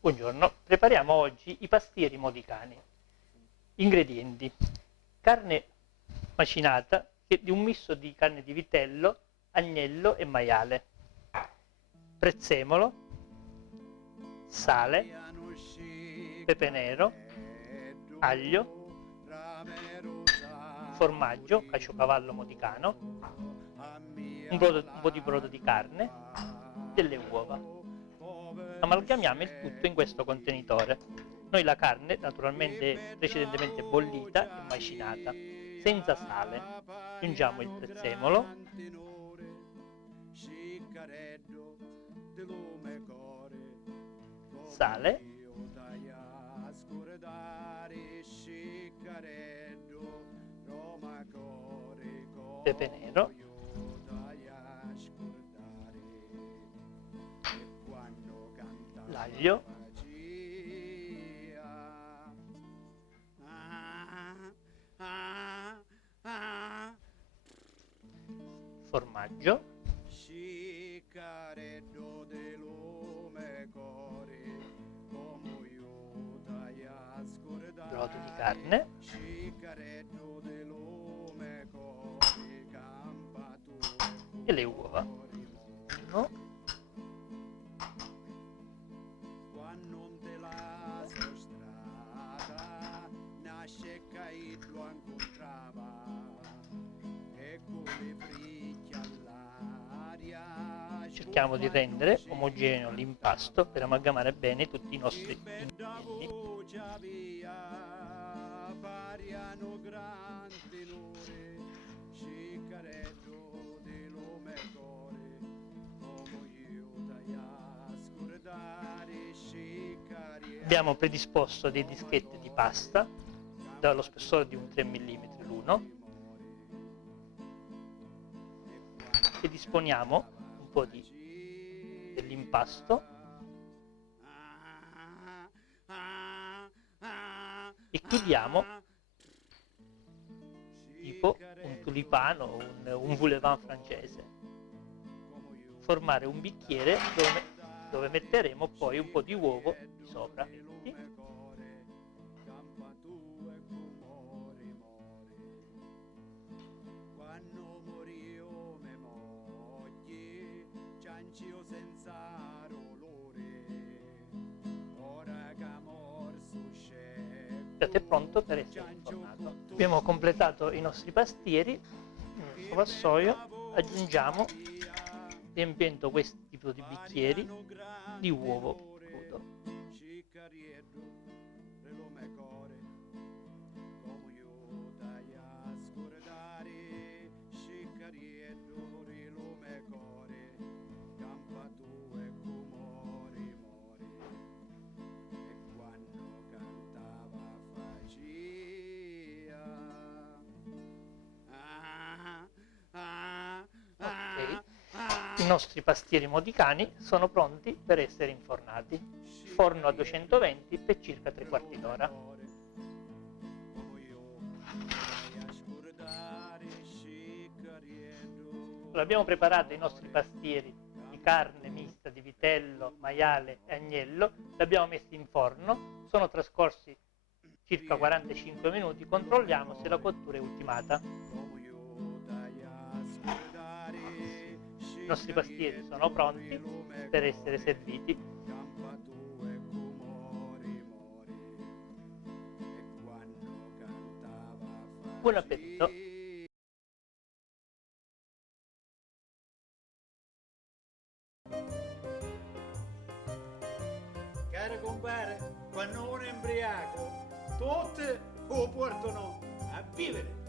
Buongiorno, prepariamo oggi i pastieri modicani. Ingredienti: carne macinata di un misto di carne di vitello, agnello e maiale, prezzemolo, sale, pepe nero, aglio, formaggio, caciocavallo modicano, un po' di brodo di carne, delle uova. Amalgamiamo il tutto in questo contenitore. Noi la carne, naturalmente precedentemente bollita e macinata, senza sale. Aggiungiamo il prezzemolo, sale, pepe nero, l'aglio, formaggio, brodo di carne, e le uova. No? Cerchiamo di rendere omogeneo l'impasto per amalgamare bene tutti i nostri ingredienti. Abbiamo predisposto dei dischetti di pasta dallo spessore di un 3 mm l'uno e disponiamo un po' dell'impasto e chiudiamo tipo un tulipano o un voulevant francese. Formare un bicchiere dove metteremo poi un po' di uovo di sopra. È pronto per essere infornato. Abbiamo completato i nostri pastieri. Nel nostro vassoio aggiungiamo, riempiendo questo tipo di bicchieri, di uovo crudo. I nostri pastieri modicani sono pronti per essere infornati. Forno a 220 per circa 3/4 d'ora. Abbiamo preparato i nostri pastieri di carne mista di vitello, maiale e agnello, li abbiamo messi in forno, sono trascorsi circa 45 minuti, controlliamo se la cottura è ultimata. I nostri pastieri sono pronti per essere serviti. Buon appetito! Caro compare, quando uno è embriaco, tutti lo portano a vivere.